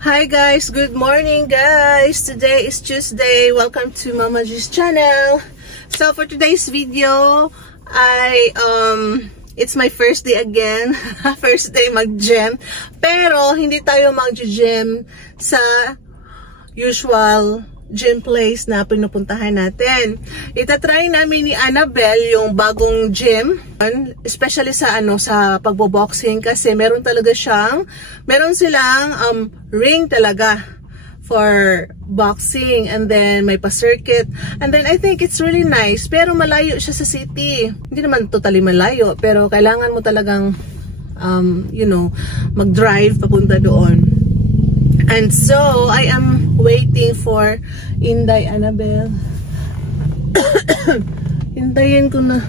Hi guys, good morning guys. Today is Tuesday. Welcome to Mama G's channel. So for today's video, it's my first day again. First day mag-gym. Pero hindi tayo mag-gym sa usual gym place na pinupuntahan natin. Itatry namin ni Annabelle yung bagong gym, especially sa sa pagbo-boxing kasi meron silang ring talaga for boxing, and then may pa-circuit, and then I think it's really nice, pero malayo siya sa city. Hindi naman totally malayo, pero kailangan mo talagang mag-drive papunta doon. And so, I am waiting for Inday Annabelle. Hintayin ko na.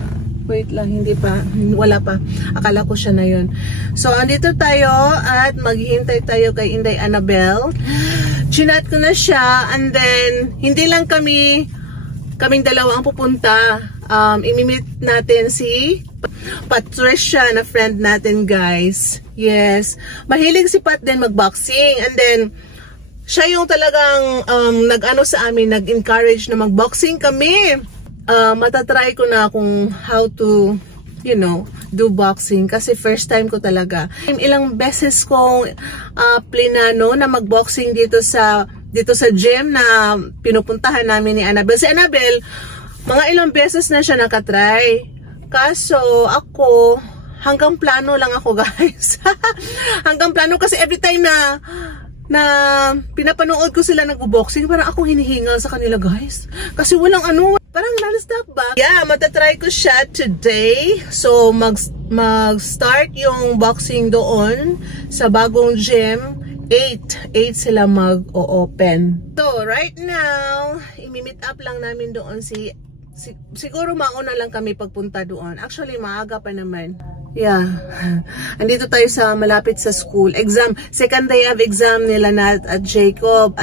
Wait lang, hindi pa. Wala pa. Akala ko siya na yun. So, andito tayo at maghihintay tayo kay Inday Annabelle. Chinat ko na siya, and then, hindi lang kaming dalawa ang pupunta. Imimit natin si Patricia na friend natin, guys. Yes. Mahilig si Pat din mag-boxing. And then, siya yung talagang nag-ano sa amin, nag-encourage na mag-boxing kami. Matatry ko na kung how to, do boxing. Kasi first time ko talaga. Ilang beses kong plinano na mag-boxing dito sa gym na pinupuntahan namin ni Annabelle. Si Annabelle, mga ilang beses na siya nakatry. Kaso, ako, hanggang plano lang ako, guys. Hanggang plano kasi every time na pinapanood ko sila nagbo-boxing, parang ako hinihingal sa kanila, guys. Kasi walang parang non-stop ba? Yeah, matatry ko siya today. So, mag-start yung boxing doon sa bagong gym. 8 sila mag-o-open. So, right now, imi-meet up lang namin doon siguro mauna lang kami pagpunta doon. Actually, maaga pa naman. Yeah. Andito tayo sa malapit sa school. Exam. Second day of exam nila Nat at Jacob.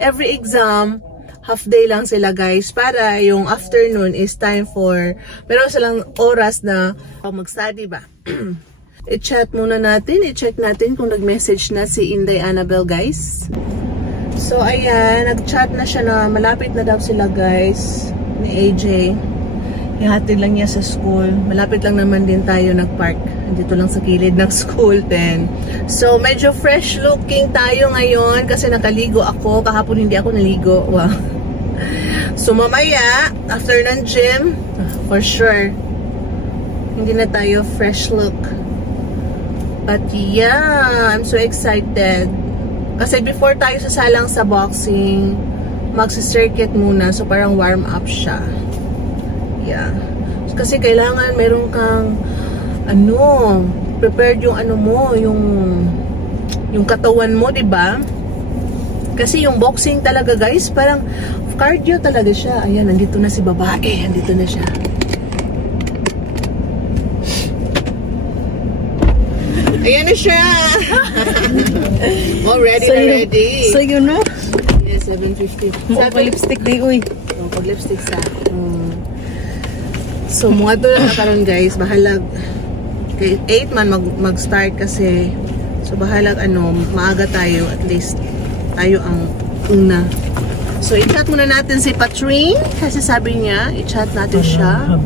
Every exam, half day lang sila, guys. Para yung afternoon is time for, meron silang oras na mag-study ba? I-chat muna natin. I-check natin kung nag-message na si Inday Annabelle, guys. So, ayan. Nag-chat na siya na malapit na daw sila, guys. Ni AJ. Ihatid lang niya sa school. Malapit lang naman din tayo nag-park. Dito lang sa kilid ng school din. So, medyo fresh looking tayo ngayon kasi nakaligo ako. Kahapon hindi ako naligo. Wow. So, mamaya, after ng gym, for sure, hindi na tayo fresh look. But yeah, I'm so excited. Kasi before tayo sasalang sa boxing, magsi-circuit muna. So, parang warm up siya. Yeah. Kasi kailangan meron kang prepared yung yung katawan mo, 'di ba? Kasi yung boxing talaga, guys, parang cardio talaga siya. Ayan, nandito na si babae. Nandito na siya. Ayan na siya. Ready. So, you know? Yes, 7:50. Pag-lipstick na uy. Pag-lipstick sa. So, mga doon na karon, guys. Bahalag. Kay 8 man mag-start kasi. So, bahalag maaga tayo. At least, tayo ang una. So, i-chat muna natin si Patrine. Kasi sabi niya, i-chat natin siya.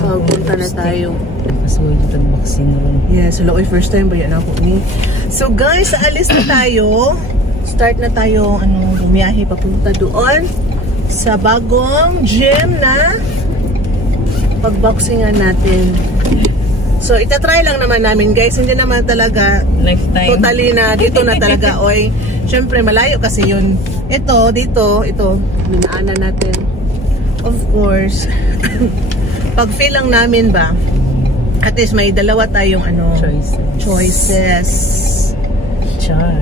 Pagpunta na tayo. Yes, hello. First time ba yan ako ni? So, guys, alis na tayo. Start na tayo, bumiyahe papunta doon sa bagong gym na pagboxingan natin. So, itatry lang naman namin, guys. Hindi naman talaga lifetime. Totally na dito na talaga. Oy, syempre malayo kasi yun. Ito, dinaanan natin. Of course. Pag feel lang namin ba, at least may dalawa tayong choices. Char.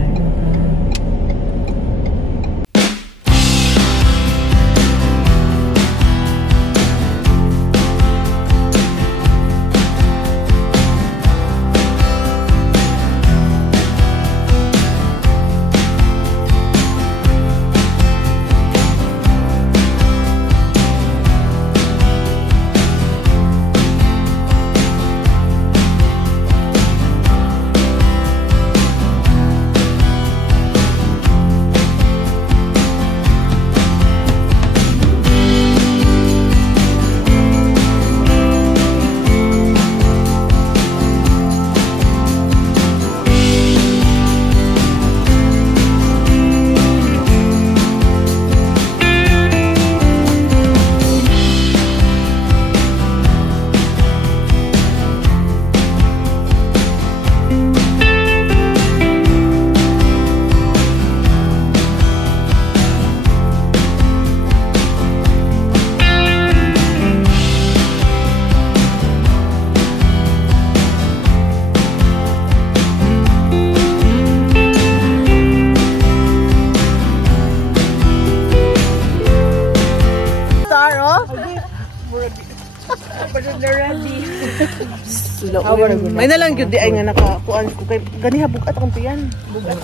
adlaw. May na lang gyud di ay nga nakakuan ko kay ganiha bugat akong tiyan. Bugat.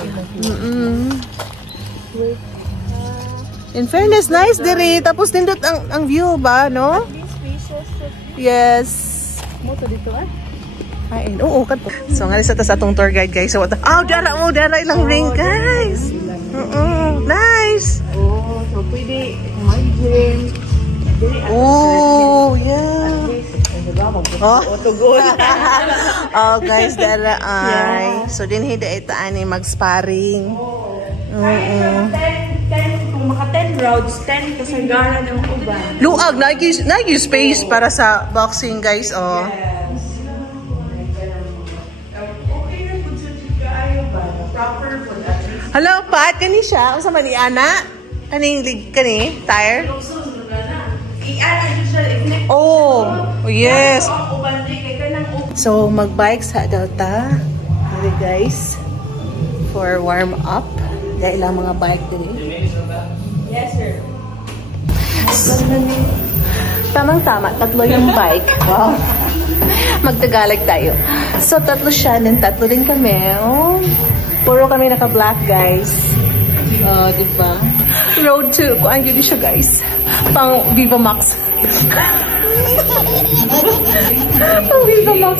In fairness, nice diri. Tapos nindot ang view ba, no? Yes. Mo to dito ah. Ay, oo, kadto. So nga sa atong tour guide guys. So dara ilang ring guys. Nice. Oh, so pwede may gym. Oh, yeah. Oh, guys, dara ay. So din hida itaan ni mag-sparring. Kung maka 10 rounds, 10 kasagaran ng uban. Luag, nag-use space para sa boxing, guys, oh. Hello, Pat, kani siya? Unsa man ni Ana? Kaning lig kani? Tire? Oh, yes. So, mag-bike sa Delta. Here, guys. For warm up. Dahil lang mga bike din. Yes, sir. Tamang-tama, tatlo yung bike. Wow. Magtagalog tayo. So, tatlo siya, then tatlo din kami. Oh, puro kami naka-black, guys. Oh, diba? Road to, kuhaan yun siya, guys. Pang Viva Max. Pang Viva Max.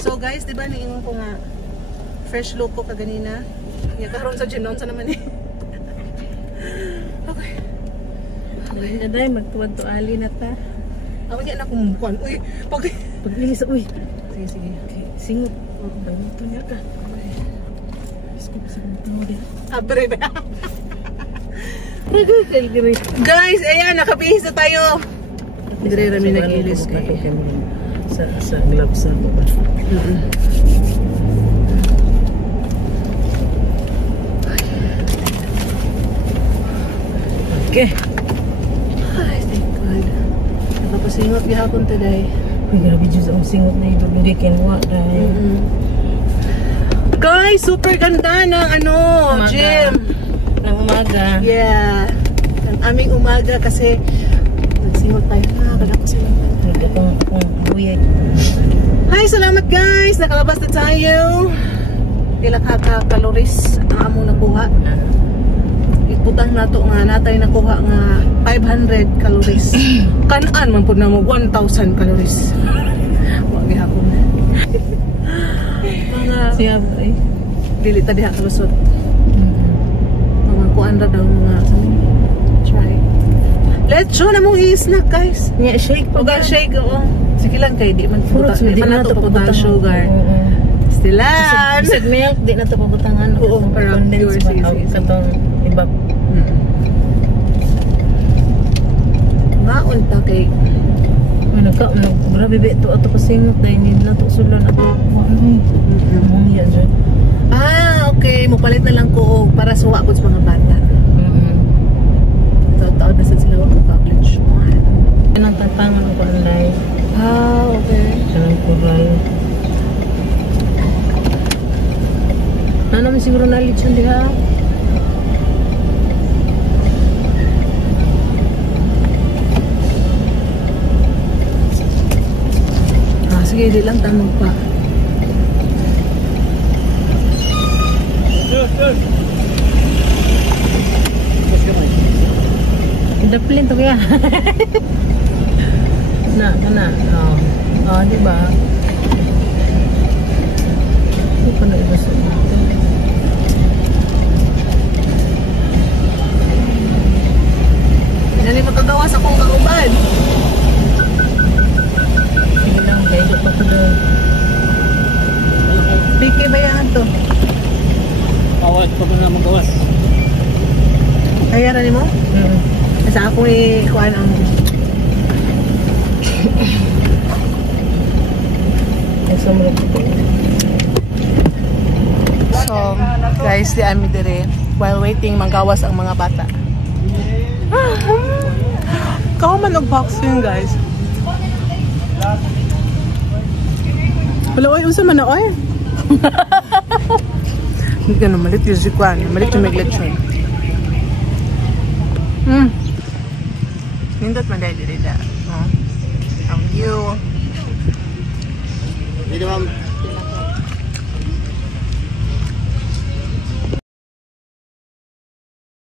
So guys, di ba niingon ko nga fresh look ko kaganina? Nga karon sa ginon sa naman eh. Okay. Okay na day, magtuwad-tuali na ta. Ako niya na kumukuan. Uy, paglinis, uy. Sige, sige. Okay, singot. Oh, banito niya ka. Abre ba? Guys, ayan, nakabihis na tayo. Dire rami nag-ilis kayo. Sa gloves sa baba. Okay. Ay, thank God. Nakapasingot gihapon today. Uy, grabe Diyos ang singot na ito. Hindi kinwa dahil. Guys, super ganda ng gym. Ng umaga. Yeah. Ng aming umaga kasi nagsingot tayo na. Kala ko sila. Akong buya. Hi, salamat guys. Nakalabas na tayo. Pila ka-calories ang among nakuha. Iputang na to nga natay nakuha nga 500 calories. Kanan man po na mo 1,000 calories. Wag gihapon. Mga Siya ay dili ta diha kalusot. Mga kuan ra daw mga try. Let's show na mong i-snack guys. niya shake pa. Ugan shake oo. Sige lang kay di man puta. Di man nato puta sugar. Stilan. Bisag milk di na to pabutangan. Oo, pero pure katong iba. Maon ta kay grabe ba ito ato pasingot dahil hindi na ito sulan ato mamaya dyan. Okay, mupalit na lang ko para suwa ko sa mga bata. Taon na sila mag-college. Yan ang tatangan ko online. Ah, okay. Kanang kural. Na naman siguro knowledge yun diha. Ah, sige, di lang tanong pa. Daplin to kaya. Na. Oh. Oh, di ba? Hindi pa na ibasa dito. Hindi magkagawa sa kong kauban. Sige lang, kaya pa to doon. Biki ba yan to? Awat pa na magawas. Kaya na ni mo? Sa ako kuhaan ang... So, guys, di ami dire. While waiting, manggawas ang mga bata. Kao man og-boxing, guys. Wala, oy, usa man na, oy. Hindi ka na malit yung zikwan. Malit yung meglechon. Nindot man dahil dito. Ang view. Dito ma'am.